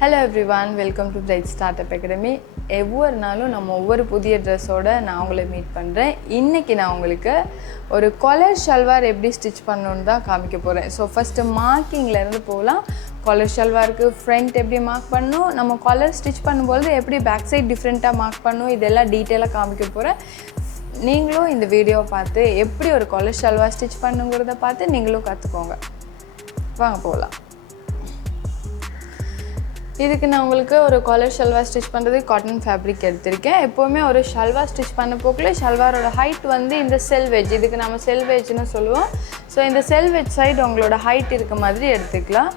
Hello everyone, welcome to Bright Startup Academy. ஒவ்வொரு நாளும் நம்ம ஒவ்வொரு புதிய ட்ரெஸ்ஸோட நான் உங்களை மீட் பண்ணுறேன். இன்றைக்கி நான் உங்களுக்கு ஒரு காலர் ஷல்வார் எப்படி ஸ்டிச் பண்ணணுன்னு தான் காமிக்க போகிறேன். ஸோ ஃபஸ்ட்டு மார்க்கிங்லேருந்து போகலாம். காலர் ஷல்வாருக்கு ஃப்ரண்ட் எப்படி மார்க் பண்ணணும், நம்ம காலர் ஸ்டிச் பண்ணும்போது எப்படி பேக் சைட் டிஃப்ரெண்ட்டாக மார்க் பண்ணணும், இதெல்லாம் டீட்டெயிலாக காமிக்க போகிறேன். நீங்களும் இந்த வீடியோவை பார்த்து எப்படி ஒரு காலர் ஷல்வார் ஸ்டிச் பண்ணுங்கிறத பார்த்து நீங்களும் கற்றுக்கோங்க. வாங்க போகலாம். இதுக்கு நான் உங்களுக்கு ஒரு காலர் ஷல்வார் ஸ்டிச் பண்ணுறது காட்டன் ஃபேப்ரிக் எடுத்திருக்கேன். எப்போவுமே ஒரு ஷல்வார் ஸ்டிச் பண்ண போக்கில் ஷல்வாரோட ஹைட் வந்து இந்த செல்வேஜ், இதுக்கு நம்ம செல்வேஜ்னு சொல்லுவோம். ஸோ இந்த செல்வேஜ் சைடு உங்களோட ஹைட் இருக்க மாதிரி எடுத்துக்கலாம்.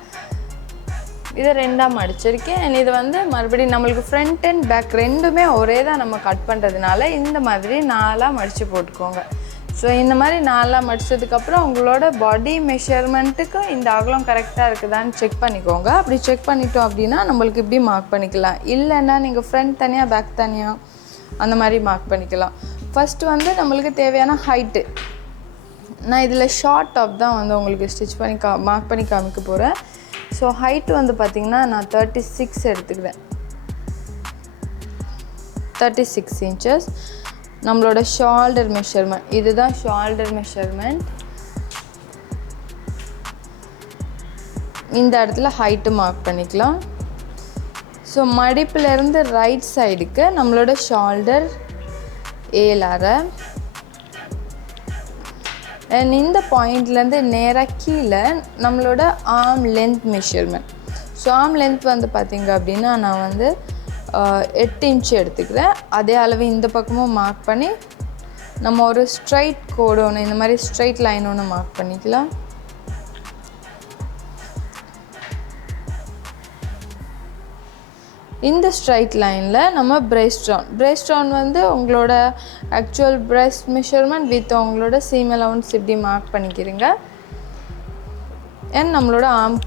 இதை ரெண்டாக மடிச்சிருக்கேன். இது வந்து மறுபடியும் நம்மளுக்கு ஃப்ரண்ட் அண்ட் பேக் ரெண்டுமே ஒரே தான் நம்ம கட் பண்ணுறதுனால இந்த மாதிரி 4ஆக மடித்து போட்டுக்கோங்க. ஸோ இந்த மாதிரி 4ஆக மடித்ததுக்கப்புறம் உங்களோட பாடி மெஷர்மெண்ட்டுக்கு இந்த அகலம் கரெக்டாக இருக்குதான்னு செக் பண்ணிக்கோங்க. அப்படி செக் பண்ணிட்டோம் அப்படின்னா நம்மளுக்கு இப்படி மார்க் பண்ணிக்கலாம். இல்லைன்னா நீங்கள் ஃப்ரண்ட் தனியாக பேக் தனியாக அந்த மாதிரி மார்க் பண்ணிக்கலாம். ஃபஸ்ட்டு வந்து நம்மளுக்கு தேவையான ஹைட்டு, நான் இதில் ஷார்ட் டாப் தான் வந்து உங்களுக்கு ஸ்டிச் பண்ணி மார்க் பண்ணி காமிக்க போகிறேன். ஸோ ஹைட்டு வந்து பார்த்திங்கன்னா நான் 36 எடுத்துக்கிறேன். 36 inches. நம்மளோட ஷோல்டர் மெஷர்மெண்ட், இதுதான் ஷோல்டர் மெஷர்மெண்ட். இந்த இடத்துல ஹைட்டு மார்க் பண்ணிக்கலாம். ஸோ மடிப்பிலேருந்து ரைட் சைடுக்கு நம்மளோட ஷோல்டர் 7.5 அண்ட் இந்த பாயிண்ட்லேருந்து நேராக கீழே நம்மளோட arm length measurement. So arm length வந்து பார்த்திங்க அப்படின்னா நான் வந்து 8 inch எடுத்துக்கிறேன். அதே அளவு இந்த பக்கமும் மார்க் பண்ணி நம்ம ஒரு ஸ்ட்ரைட் கோடு ஒன்று, இந்த மாதிரி ஸ்ட்ரைட் லைன் ஒன்று மார்க் பண்ணிக்கலாம். இந்த ஸ்ட்ரைட் லைனில் நம்ம பிரேஸ்ட் ரவுண்ட் வந்து உங்களோட ஆக்சுவல் பிரஸ்ட் மெஷர்மெண்ட் வித் உங்களோட சீம் அலவன்ஸ் இப்படி மார்க் பண்ணிக்கிறீங்க. அண்ட் நம்மளோட ஆர்ம்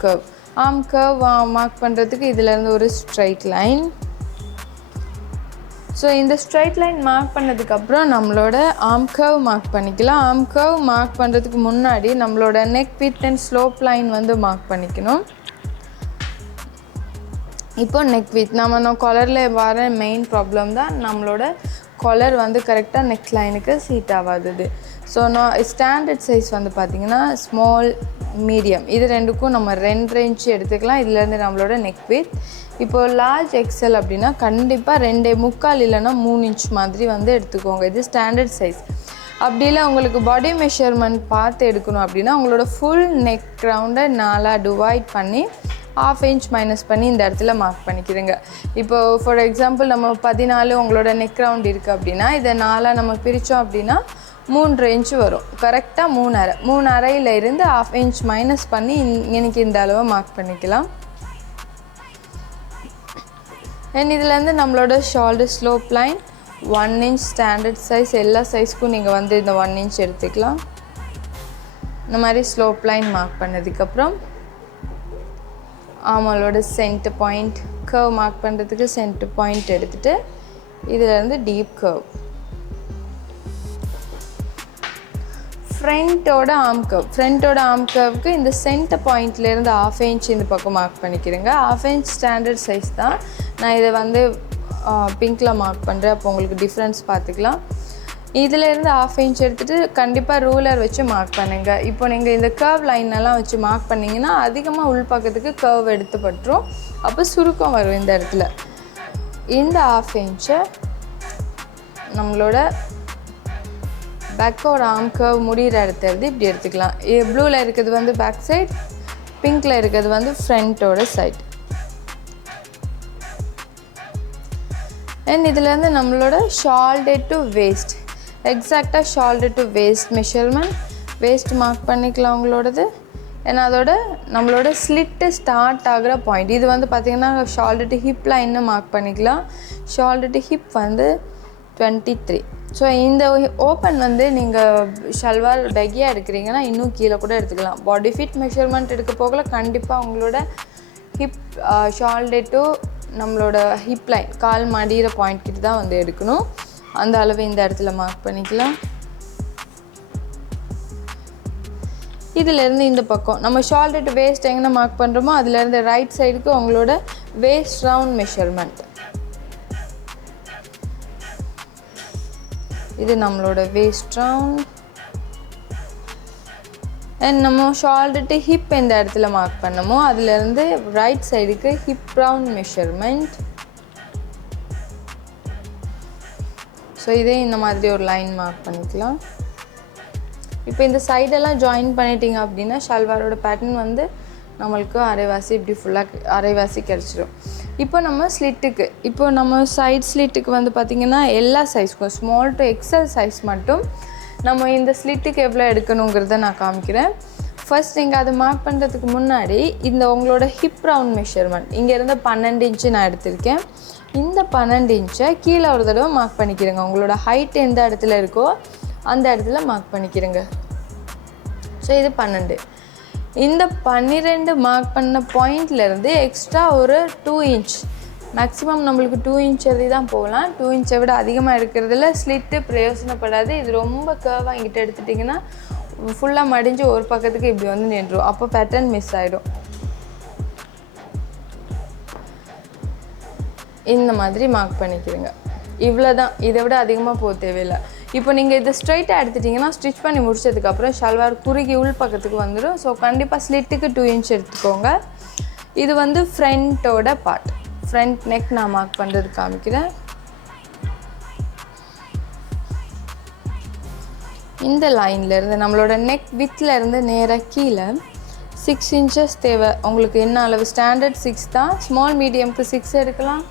கர்வ் மார்க் பண்ணுறதுக்கு இதிலேருந்து ஒரு ஸ்ட்ரைட் லைன். ஸோ இந்த ஸ்ட்ரைட் லைன் மார்க் பண்ணதுக்கப்புறம் நம்மளோட ஆர்ம் கர்வ் மார்க் பண்ணிக்கலாம். ஆர்ம் கர்வ் மார்க் பண்ணுறதுக்கு முன்னாடி நம்மளோட neck with and slope line வந்து மார்க் பண்ணிக்கணும். இப்போ நெக் வித் நம்ம காலரில் வர மெயின் ப்ராப்ளம் தான் நம்மளோட காலர் வந்து கரெக்டாக நெக் லைனுக்கு சீட் ஆகாதது. ஸோ நான் ஸ்டாண்டர்ட் சைஸ் வந்து பார்த்திங்கன்னா ஸ்மால் மீடியம் இது ரெண்டுக்கும் நம்ம 2 inch எடுத்துக்கலாம். இதுலேருந்து நம்மளோட நெக் வித். இப்போது லார்ஜ் எக்ஸல் அப்படின்னா கண்டிப்பாக 2.25 இல்லைன்னா 3 inch மாதிரி வந்து எடுத்துக்கோங்க. இது ஸ்டாண்டர்ட் சைஸ். அப்படி இல்லை உங்களுக்கு பாடி மெஷர்மெண்ட் பார்த்து எடுக்கணும் அப்படின்னா உங்களோட ஃபுல் நெக் ரவுண்டை 4ஆக டிவைட் பண்ணி 1/2 inch மைனஸ் பண்ணி இந்த இடத்துல மார்க் பண்ணிக்கிறேங்க. இப்போது ஃபார் எக்ஸாம்பிள் நம்ம 14 உங்களோட நெக் ரவுண்ட் இருக்குது அப்படின்னா இதை 4ஆக நம்ம பிரித்தோம் அப்படின்னா 3 inch வரும். கரெக்டாக 3.5 இருந்து 1/2 inch மைனஸ் பண்ணி எனக்கு இந்த அளவை மார்க் பண்ணிக்கலாம். அண்ட் இதுலேருந்து நம்மளோட shoulder slope line 1 inch standard size. எல்லா சைஸ்க்கும் நீங்கள் வந்து இந்த 1 inch எடுத்துக்கலாம். இந்த மாதிரி ஸ்லோப் லைன் மார்க் பண்ணதுக்கப்புறம் ஆமலோட சென்டர் பாயிண்ட் கர்வ் மார்க் பண்ணுறதுக்கு சென்டர் பாயிண்ட் எடுத்துகிட்டு இதிலேருந்து டீப் கர்வ். ஃப்ரண்ட்டோட ஆர்ம் கர்வுக்கு இந்த சென்டர் பாயிண்ட்லேருந்து 1/2 inch இந்த பக்கம் மார்க் பண்ணிக்கிறேங்க. 1/2 inch ஸ்டாண்டர்ட் சைஸ் தான். நான் இதை வந்து பிங்க்கில் மார்க் பண்ணுறேன். அப்போ உங்களுக்கு டிஃப்ரென்ஸ் பார்த்துக்கலாம். இதிலேருந்து 1/2 inch எடுத்துகிட்டு கண்டிப்பாக ரூலர் வச்சு மார்க் பண்ணுங்கள். இப்போ நீங்கள் இந்த கர்வ் லைனெல்லாம் வச்சு மார்க் பண்ணிங்கன்னா அதிகமாக உள் பக்கத்துக்கு கர்வ் எடுத்து பட்டுரும். அப்போ சுருக்கம் வரும் இந்த இடத்துல. இந்த 1/2 inch நம்மளோட பேக்கோட ஆர்ம் கர்வ் முடிகிற இடத்த இப்படி எடுத்துக்கலாம். ப்ளூவில் இருக்கிறது வந்து பேக் சைட், பிங்க்கில் இருக்கிறது வந்து ஃப்ரண்ட்டோட சைட். அண்ட் இதுலேருந்து நம்மளோட ஷோல்டர் டு வேஸ்ட், எக்ஸாக்டாக shoulder to waste measurement waste mark பண்ணிக்கலாம் உங்களோடது. ஏன்னா அதோட நம்மளோட ஸ்லிட்டு ஸ்டார்ட் ஆகிற பாயிண்ட் இது வந்து பார்த்திங்கன்னா ஷோல்டர் டு ஹிப் லைன்னு மார்க் பண்ணிக்கலாம். ஷோல்டர் டு ஹிப் வந்து 23. ஸோ இந்த ஓப்பன் வந்து நீங்கள் ஷல்வார் பெகியாக எடுக்கிறீங்கன்னா இன்னும் கீழே கூட எடுத்துக்கலாம். பாடி ஃபிட் மெஷர்மெண்ட் எடுக்க போகல கண்டிப்பாக உங்களோட ஹிப் ஷோல்டர் டு நம்மளோட ஹிப் லைன் கால் மடிகிற பாயிண்ட் கிட்ட தான் வந்து எடுக்கணும். அந்த அளவு இந்த இடத்துல மார்க் பண்ணிக்கலாம். இதிலேருந்து இந்த பக்கம் நம்ம ஷோல்டர் டு வேஸ்ட் எங்கே மார்க் பண்ணுறோமோ அதுலேருந்து ரைட் சைடுக்கு உங்களோட waist round measurement. இது நம்மளோட waist round. And நம்ம ஷோல்டர் ஹிப் எந்த இடத்துல மார்க் பண்ணமோ அதுல இருந்து ரைட் சைடுக்கு ஹிப் ரவுண்ட் மெஷர்மெண்ட். ஸோ இதே இந்த மாதிரி ஒரு லைன் மார்க் பண்ணிக்கலாம். இப்போ இந்த சைடெல்லாம் ஜாயின் பண்ணிட்டீங்க அப்படின்னா ஷல்வாரோட பேட்டர்ன் வந்து நம்மளுக்கு அரைவாசி இப்படி ஃபுல்லாக அரைவாசி கிடச்சிடும். இப்போ நம்ம ஸ்லிட்டுக்கு, இப்போ நம்ம சைட் ஸ்லிட்டுக்கு வந்து பார்த்திங்கன்னா எல்லா சைஸ்க்கும் ஸ்மால் டு எக்ஸல் சைஸ் மட்டும் நம்ம இந்த ஸ்லிட்டுக்கு எவ்வளோ எடுக்கணுங்கிறத நான் காமிக்கிறேன். ஃபர்ஸ்ட் நீங்கள் அதை மார்க் பண்ணுறதுக்கு முன்னாடி இந்த உங்களோட ஹிப் ரவுண்ட் மெஷர்மெண்ட் இங்கேருந்து 12 இன்ச்சு நான் எடுத்திருக்கேன். இந்த 12 இன்ச்சை கீழே ஒரு தடவை மார்க் பண்ணிக்கிறேங்க. உங்களோட ஹைட் எந்த இடத்துல இருக்கோ அந்த இடத்துல மார்க் பண்ணிக்கிறேங்க. ஸோ இது 12. இந்த 12 மார்க் பண்ண பாயிண்ட்லேருந்து எக்ஸ்ட்ரா ஒரு 2 இன்ச், மேக்ஸிமம் நம்மளுக்கு 2 இன்ச் எழுதி தான் போகலாம். 2 இன்ச்சை விட அதிகமாக எடுக்கிறதுல ஸ்லிட்டு பிரயோசனப்படாது. இது ரொம்ப கர்வாக இங்கிட்ட எடுத்துட்டிங்கன்னா ஃபுல்லாக மடிஞ்சு ஒரு பக்கத்துக்கு இப்படி வந்து நின்றுடும். அப்போ பேட்டர்ன் மிஸ் ஆகிடும். இந்த மாதிரி மார்க் பண்ணிக்கிறேங்க. இவ்வளோ தான், இதை விட அதிகமாக போக தேவையில்லை. இப்போ நீங்கள் இதை ஸ்ட்ரைட்டாக எடுத்துட்டிங்கன்னா ஸ்டிச் பண்ணி முடிச்சதுக்கப்புறம் ஷல்வார் குறுகி உள் பக்கத்துக்கு வந்துடும். ஸோ கண்டிப்பாக ஸ்லிட்டுக்கு 2 இன்ச் எடுத்துக்கோங்க. இது வந்து ஃப்ரண்ட்டோட பார்ட், ஃப்ரண்ட் நெக் நான் மார்க் பண்ணுறது காமிக்கிறேன். இந்த லைன்லேருந்து நம்மளோட நெக் வித்லேருந்து நேராக கீழே 6 இன்ச்சஸ் தேவை. உங்களுக்கு என்ன அளவு? ஸ்டாண்டர்ட் 6 தான். ஸ்மால் மீடியம்க்கு 6 எடுக்கலாம்.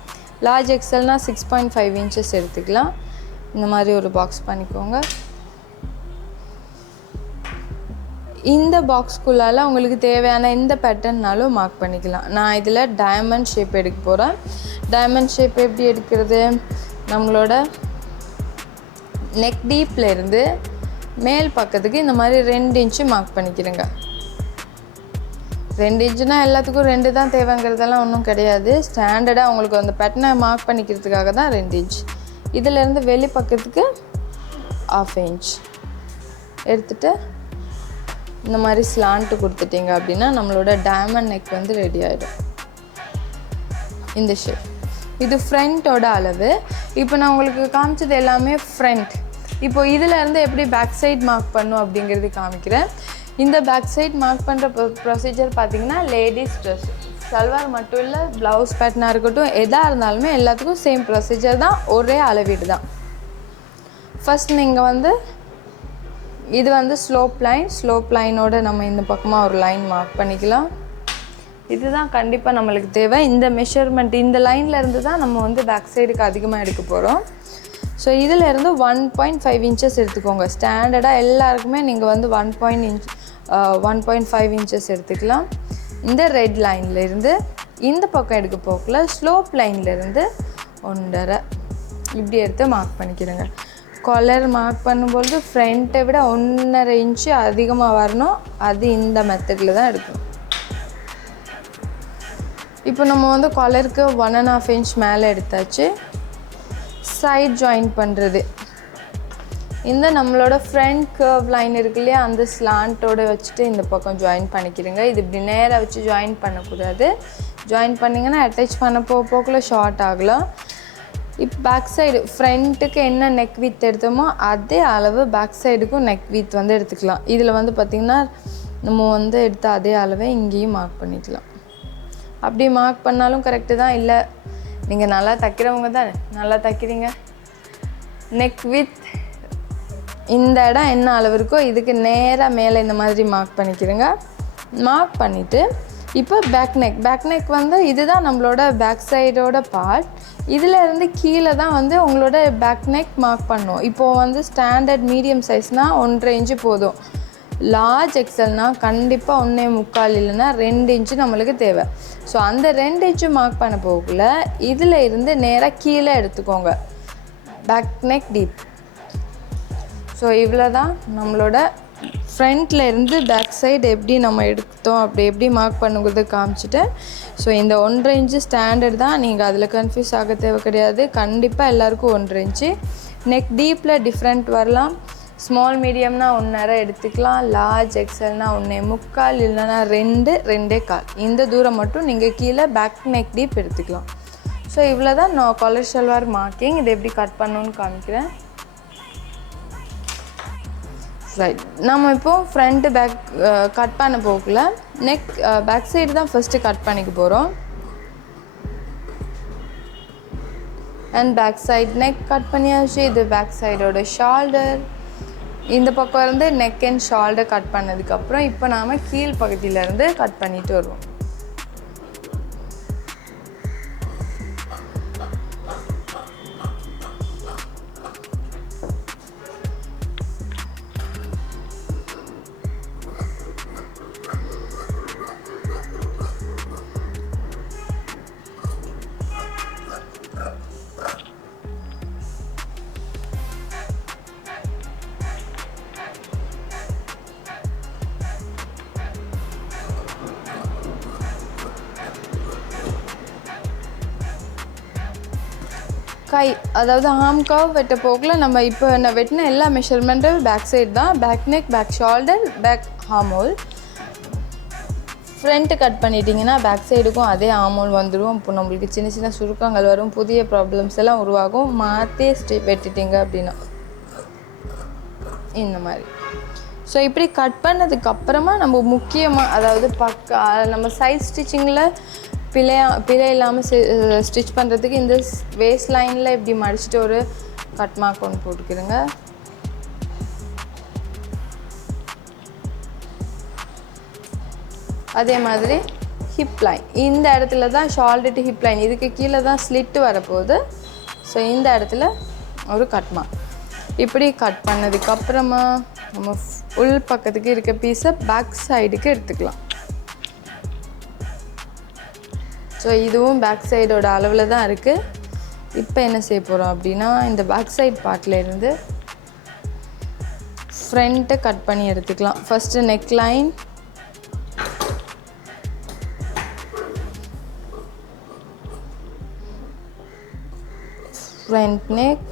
லார்ஜ் எக்ஸல்னால் 6.5 இன்ச்சஸ் எடுத்துக்கலாம். இந்த மாதிரி ஒரு பாக்ஸ் பண்ணிக்கோங்க. இந்த பாக்ஸ்குள்ளால் உங்களுக்கு தேவையான எந்த பேட்டர்ன்னாலும் மார்க் பண்ணிக்கலாம். நான் இதில் டைமண்ட் ஷேப் எடுக்க போகிறேன். டைமண்ட் ஷேப் எப்படி எடுக்கிறது? நம்மளோட நெக் டீப்பில் இருந்து மேல் பக்கத்துக்கு இந்த மாதிரி 2 இன்ச்சு மார்க் பண்ணிக்கிறேங்க. 2 இன்ச்சுனா எல்லாத்துக்கும் 2 தான் தேவைங்கிறதெல்லாம் ஒன்றும் கிடையாது. ஸ்டாண்டர்டாக உங்களுக்கு அந்த பேட்டர்னை மார்க் பண்ணிக்கிறதுக்காக தான் 2 இன்ச். இதிலேருந்து வெளி பக்கத்துக்கு 1/2 இன்ச் எடுத்துகிட்டு இந்த மாதிரி ஸ்லாண்ட்டு கொடுத்துட்டிங்க அப்படின்னா நம்மளோட டைமண்ட் நெக் வந்து ரெடி ஆகிடும். இந்த ஷேப் இது ஃப்ரண்ட்டோட அளவு. இப்போ நான் உங்களுக்கு காமிச்சது எல்லாமே ஃப்ரண்ட். இப்போ இதிலேருந்து எப்படி பேக் சைட் மார்க் பண்ணும் அப்படிங்கிறது காமிக்கிறேன். இந்த பேக் சைட் மார்க் பண்ணுற ப்ரொசீஜர் பார்த்திங்கன்னா லேடிஸ் ட்ரெஸ், சல்வார் மட்டும் இல்லை, ப்ளவுஸ் பேட்டர்னாக இருக்கட்டும், எதாக இருந்தாலுமே எல்லாத்துக்கும் சேம் ப்ரொசீஜர் தான், ஒரே அளவீடு தான். ஃபஸ்ட் நீங்கள் வந்து இது வந்து ஸ்லோப் லைனோட நம்ம இந்த பக்கமாக ஒரு லைன் மார்க் பண்ணிக்கலாம். இதுதான் கண்டிப்பாக நம்மளுக்கு தேவை. இந்த மெஷர்மெண்ட் இந்த லைனில் இருந்து தான் நம்ம வந்து பேக் சைடுக்கு அதிகமாக எடுக்க போகிறோம். ஸோ இதிலேருந்து 1.5 இன்ச்சஸ் எடுத்துக்கோங்க. ஸ்டாண்டர்டாக எல்லாருக்குமே நீங்கள் வந்து 1.5 இன்ச்சஸ் எடுத்துக்கலாம். இந்த ரெட் லைன்லேருந்து இந்த பக்கம் எடுக்க போகல ஸ்லோப் லைன்லேருந்து 1.5 இப்படி எடுத்து மார்க் பண்ணிக்கிறேங்க. காலர் மார்க் பண்ணும்பொழுது ஃப்ரண்ட்டை விட 1.5 இன்ச்சு அதிகமாக வரணும். அது இந்த மெத்தடில் தான் எடுக்கணும். இப்போ நம்ம வந்து காலருக்கு 1.5 இன்ச் மேலே எடுத்தாச்சு. சைட் ஜாயின் பண்ணுறது இந்த நம்மளோட ஃப்ரண்ட் கர்வ் லைன் இருக்கு இல்லையா, அந்த ஸ்லாண்ட்டோடு வச்சுட்டு இந்த பக்கம் ஜாயின் பண்ணிக்கிறேங்க. இது இப்படி நேராக வச்சு ஜாயின் பண்ணக்கூடாது. ஜாயின் பண்ணிங்கன்னா அட்டாச் பண்ண போக்குள்ள ஷார்ட் ஆகலாம். இப்போ பேக் சைடு ஃப்ரண்ட்டுக்கு என்ன நெக் வித் எடுத்தோமோ அதே அளவு பேக் சைடுக்கும் நெக் வித் வந்து எடுத்துக்கலாம். இதில் வந்து பார்த்திங்கன்னா நம்ம வந்து எடுத்த அதே அளவை இங்கேயும் மார்க் பண்ணிக்கலாம். அப்படி மார்க் பண்ணாலும் கரெக்டு தான். இல்லை நீங்கள் நல்லா தைக்கிறவங்க தான், நல்லா தைக்கிறீங்க. நெக் வித் இந்த இடம் என்ன அளவு இருக்கோ இதுக்கு நேராக மேலே இந்த மாதிரி மார்க் பண்ணிக்கிறேங்க. மார்க் பண்ணிவிட்டு இப்போ பேக் நெக் வந்து இதுதான் நம்மளோட பேக் சைடோட பார்ட். இதில் இருந்து கீழே தான் வந்து உங்களோட பேக் நெக் மார்க் பண்ணும். இப்போது வந்து ஸ்டாண்டர்ட் மீடியம் சைஸ்னால் 1.5 இன்ச்சு போதும். லார்ஜ் எக்ஸல்னால் கண்டிப்பாக 1.25 இல்லைன்னா 2 இன்ச்சு நம்மளுக்கு தேவை. ஸோ அந்த 2 இன்ச்சு மார்க் பண்ண போகல இதில் இருந்து நேராக கீழே எடுத்துக்கோங்க பேக் நெக் டீப். ஸோ இவ்வளோ தான் நம்மளோட ஃப்ரண்ட்டில் இருந்து பேக் சைடு எப்படி நம்ம எடுத்தோம் அப்படி எப்படி மார்க் பண்ணுங்கிறது காமிச்சிட்டேன். ஸோ இந்த 1.5 இன்ச்சு ஸ்டாண்டர்ட் தான், நீங்கள் அதில் கன்ஃபியூஸ் ஆக தேவை கிடையாது. கண்டிப்பாக எல்லாேருக்கும் 1.5 இன்ச்சு. நெக் டீப்பில் டிஃப்ரெண்ட் வரலாம். ஸ்மால் மீடியம்னா 1.5 எடுத்துக்கலாம், லார்ஜ் எக்ஸல்னா 1.25 இல்லைனா 2.25 இந்த தூரம் மட்டும் நீங்கள் கீழே பேக் நெக் டீப் எடுத்துக்கலாம். ஸோ இவ்வளோ தான் நான் காலர் ஷல்வார் மார்க்கிங். இதை எப்படி கட் பண்ணணுன்னு காமிக்கிறேன். ரைட், நம்ம இப்போது ஃப்ரண்ட்டு பேக் கட் பண்ண போகல, நெக் பேக் சைடு தான் ஃபஸ்ட்டு கட் பண்ணிக்க போகிறோம். And back side neck cut பண்ணியாச்சு. இது பேக் சைடோட ஷோல்டர். இந்த பக்கம் இருந்து நெக் அண்ட் ஷோல்டர் கட் பண்ணதுக்கப்புறம் இப்போ நாம் கீழ் பகுதியிலேருந்து கட் பண்ணிட்டு வருவோம். கை, அதாவது ஆர்ம் கர்வ் வெட்ட போக்கில் நம்ம இப்போ நான் வெட்டின எல்லா மெஷர்மெண்ட்டும் பேக் சைடு தான். Back neck, back shoulder, back arm hole. Front cut பண்ணிட்டீங்கன்னா பேக் சைடுக்கும் அதே ஆர்ம் ஹோல் வந்துடும். இப்போ நம்மளுக்கு சின்ன சின்ன சுருக்கங்கள் வரும், புதிய ப்ராப்ளம்ஸ் எல்லாம் உருவாகும். மாற்றி வெட்டிட்டீங்க அப்படின்னா இந்த மாதிரி. ஸோ இப்படி கட் பண்ணதுக்கப்புறமா நம்ம முக்கியமாக, அதாவது நம்ம சைட் ஸ்டிச்சிங்கில் பிழை இல்லாமல் ஸ்டிச் பண்ணுறதுக்கு இந்த வேஸ்ட் லைனில் இப்படி மடிச்சுட்டு ஒரு கட் மார்க் ஒன்று போட்டுக்கிறேங்க. அதே மாதிரி ஹிப் லைன், இந்த இடத்துல தான் ஷோல்டர் டு ஹிப் லைன், இதுக்கு கீழே தான் ஸ்லிட்டு வரப்போகுது. ஸோ இந்த இடத்துல ஒரு கட் மார்க். இப்படி கட் பண்ணதுக்கப்புறமா நம்ம உள் பக்கத்துக்கு இருக்க பீஸை பேக் சைடுக்கு எடுத்துக்கலாம். ஸோ இதுவும் பேக் சைடோட அளவில் தான் இருக்குது. இப்போ என்ன செய்ய போகிறோம் அப்படின்னா, இந்த பேக் சைட் பார்ட்டில் இருந்து ஃப்ரண்ட்டை கட் பண்ணி எடுத்துக்கலாம். First neck line, front neck,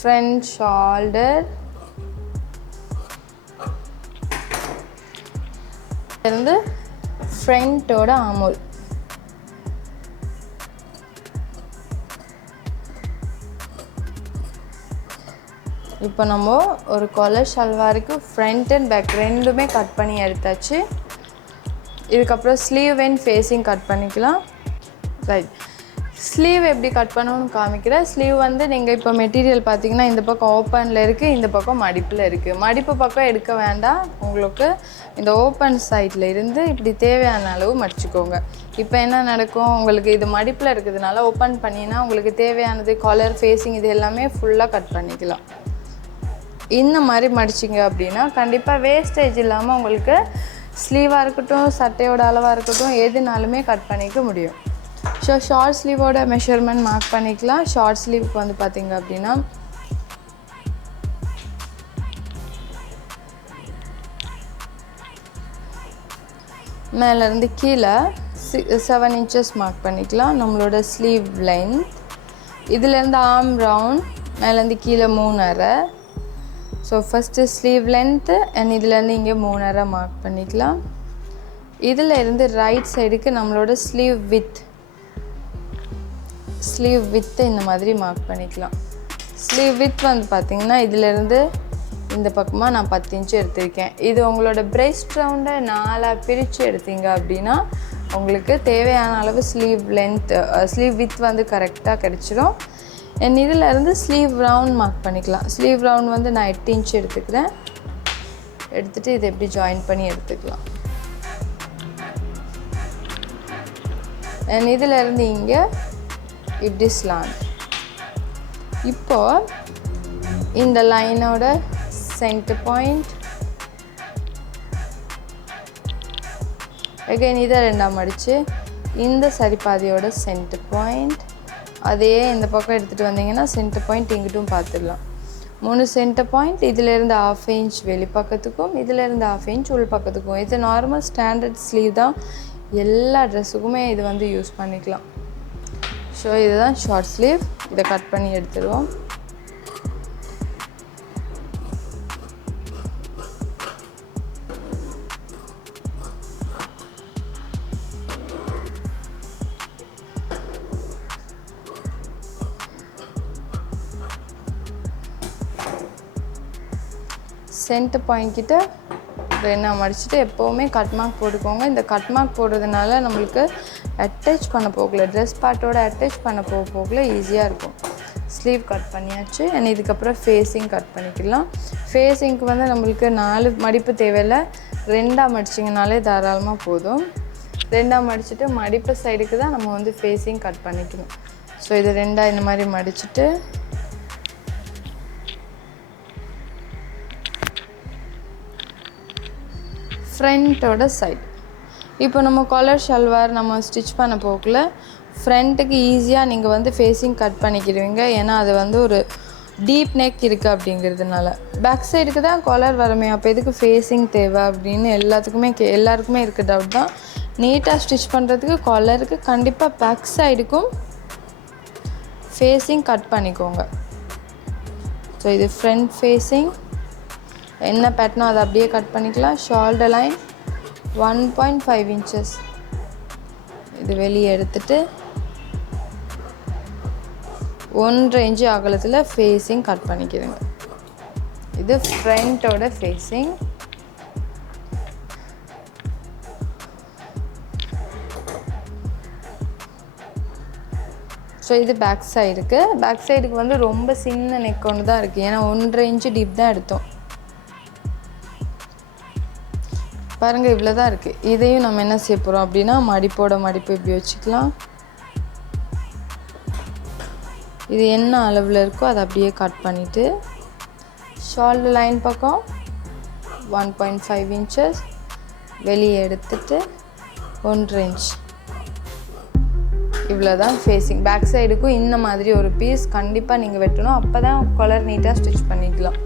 front shoulder, இருந்து ஃப்ரண்ட்டோட ஆர்ம் ஹோல். இப்போ நம்ம ஒரு காலர் ஷல்வாருக்கு ஃப்ரண்ட் அண்ட் பேக் ரெண்டுமே கட் பண்ணி எடுத்தாச்சு. இதுக்கப்புறம் ஸ்லீவ் அண்ட் ஃபேஸிங் கட் பண்ணிக்கலாம். ரைட், ஸ்லீவ் எப்படி கட் பண்ணணும்னு காமிக்கிறேன். ஸ்லீவ் வந்து நீங்கள் இப்போ மெட்டீரியல் பார்த்தீங்கன்னா இந்த பக்கம் ஓப்பனில் இருக்குது, இந்த பக்கம் மடிப்பில் இருக்குது. மடிப்பு பக்கம் எடுக்க வேண்டாம், உங்களுக்கு இந்த ஓப்பன் சைடில் இருந்து இப்படி தேவையான அளவு மடிச்சுக்கோங்க. இப்போ என்ன நடக்கும், உங்களுக்கு இது மடிப்பில் இருக்கிறதுனால ஓப்பன் பண்ணினா உங்களுக்கு தேவையானது காலர், ஃபேஸிங் இது எல்லாமே ஃபுல்லாக கட் பண்ணிக்கலாம். இந்த மாதிரி மடிச்சிங்க அப்படின்னா கண்டிப்பாக வேஸ்டேஜ் இல்லாமல் உங்களுக்கு ஸ்லீவாக இருக்கட்டும், சட்டையோட அளவாக இருக்கட்டும், எதுனாலுமே கட் பண்ணிக்க முடியும். ஸோ ஷார்ட் ஸ்லீவோட மெஷர்மெண்ட் மார்க் பண்ணிக்கலாம். ஷார்ட் ஸ்லீவுக்கு வந்து பார்த்திங்க அப்படின்னா மேலேருந்து கீழே 7 inches மார்க் பண்ணிக்கலாம். நம்மளோட ஸ்லீவ் லென்த் இதிலேருந்து ஆர்ம் ரவுண்ட் மேலேருந்து கீழே 3.5. So first sleeve length and இதுலேருந்து இங்கே 3.5 மார்க் பண்ணிக்கலாம். இதில் இருந்து ரைட் சைடுக்கு நம்மளோட ஸ்லீவ் வித்து இந்த மாதிரி மார்க் பண்ணிக்கலாம். ஸ்லீவ் வித் வந்து பார்த்திங்கன்னா இதிலேருந்து இந்த பக்கமாக நான் 10 inch எடுத்திருக்கேன். இது உங்களோட பிரெஸ்ட் ரவுண்டை 4 பிரித்து எடுத்தீங்க அப்படின்னா உங்களுக்கு தேவையான அளவு ஸ்லீவ் வித் வந்து கரெக்டாக கிடச்சிடும். அண்ட் இதிலேருந்து ஸ்லீவ் ரவுண்ட் மார்க் பண்ணிக்கலாம். ஸ்லீவ் ரவுண்ட் வந்து நான் 8 inch எடுத்துக்கிறேன். எடுத்துகிட்டு இதை எப்படி ஜாயின் பண்ணி எடுத்துக்கலாம். அண்ட் இதிலேருந்து இங்கே இப்படி ஸ்லாண்ட். இப்போ இந்த லைனோட சென்டர் பாயிண்ட் அகைன் இதை 2 மடித்து இந்த சரிபாதியோட சென்டர் பாயிண்ட் அதையே இந்த பக்கம் எடுத்துகிட்டு வந்தீங்கன்னா சென்டர் பாயிண்ட் இங்கிட்டும் பார்த்துடலாம். 3 சென்டர் பாயிண்ட், இதிலேருந்து 1/2 inch வெளிப்பக்கத்துக்கும் இதிலேருந்து 1/2 inch உள் பக்கத்துக்கும். இது நார்மல் ஸ்டாண்டர்ட் ஸ்லீவ் தான், எல்லா ட்ரெஸ்ஸுக்குமே இது வந்து யூஸ் பண்ணிக்கலாம். ஸோ இதுதான் ஷார்ட் ஸ்லீவ். இதை கட் பண்ணி எடுத்துருவோம். சென்டர் பாயிண்ட் கிட்ட என்ன மடிச்சுட்டு எப்போவுமே கட் மார்க் போட்டுக்கோங்க. இந்த கட் மார்க் போடுறதுனால நம்மளுக்கு அட்டாச் பண்ண போகல, ட்ரெஸ் பார்ட்டோட அட்டாச் பண்ண போகல ஈஸியாக இருக்கும். ஸ்லீவ் கட் பண்ணியாச்சு. அண்ட் இதுக்கப்புறம் ஃபேஸிங் கட் பண்ணிக்கலாம். ஃபேஸிங்க்கு வந்து நம்மளுக்கு 4 மடிப்பு தேவையில்லை, 2ஆக மடிச்சிங்கனாலே தாராளமாக போதும். 2ஆக மடிச்சுட்டு மடிப்பு சைடுக்கு தான் நம்ம வந்து ஃபேஸிங் கட் பண்ணிக்கணும். ஸோ இது 2ஆக இந்த மாதிரி மடிச்சுட்டு ஃப்ரண்ட்டோட சைட். இப்போ நம்ம காலர் ஷல்வார் நம்ம ஸ்டிச் பண்ண போகல ஃப்ரண்ட்டுக்கு ஈஸியாக நீங்கள் வந்து ஃபேஸிங் கட் பண்ணிக்கிடுவீங்க. ஏன்னா அது வந்து ஒரு டீப் நெக் இருக்குது அப்படிங்கிறதுனால. பேக் சைடுக்கு தான் காலர் வரமே, அப்போ எதுக்கு ஃபேஸிங் தேவை அப்படின்னு எல்லாருக்குமே இருக்க டவுட் தான். நீட்டாக ஸ்டிச் பண்ணுறதுக்கு காலருக்கு கண்டிப்பாக பேக் சைடுக்கும் ஃபேஸிங் கட் பண்ணிக்கோங்க. ஸோ இது ஃப்ரண்ட் ஃபேஸிங். என்ன பேட்டர்னோ அதை அப்படியே கட் பண்ணிக்கலாம். ஷோல்டர் லைன் 1.5 inches இது வெளியே எடுத்துட்டு 1.5 inch அகலத்தில் ஃபேஸிங் கட் பண்ணிக்கிறேங்க. இது ஃப்ரண்ட்டோட ஃபேஸிங். ஸோ இது பேக் சைடுக்கு வந்து ரொம்ப சின்ன நெக் ஒன்று தான் இருக்குது. ஏன்னா 1.5 inch டீப் தான் எடுத்தோம். பாருங்கள் இவ்வளோ தான் இருக்குது. இதையும் நம்ம என்ன செய்ய போகிறோம் அப்படின்னா மடிப்பு இப்படி வச்சுக்கலாம். இது என்ன அளவில் இருக்கோ அதை அப்படியே கட் பண்ணிவிட்டு ஷோல்டர் லைன் பக்கம் 1.5 inches வெளியே எடுத்துட்டு 1.5 inch இவ்வளோ தான் ஃபேஸிங். பேக் சைடுக்கும் இந்த மாதிரி ஒரு பீஸ் கண்டிப்பாக நீங்கள் வெட்டணும். அப்போ தான் கலர் நீட்டாக ஸ்டிச் பண்ணிக்கலாம்.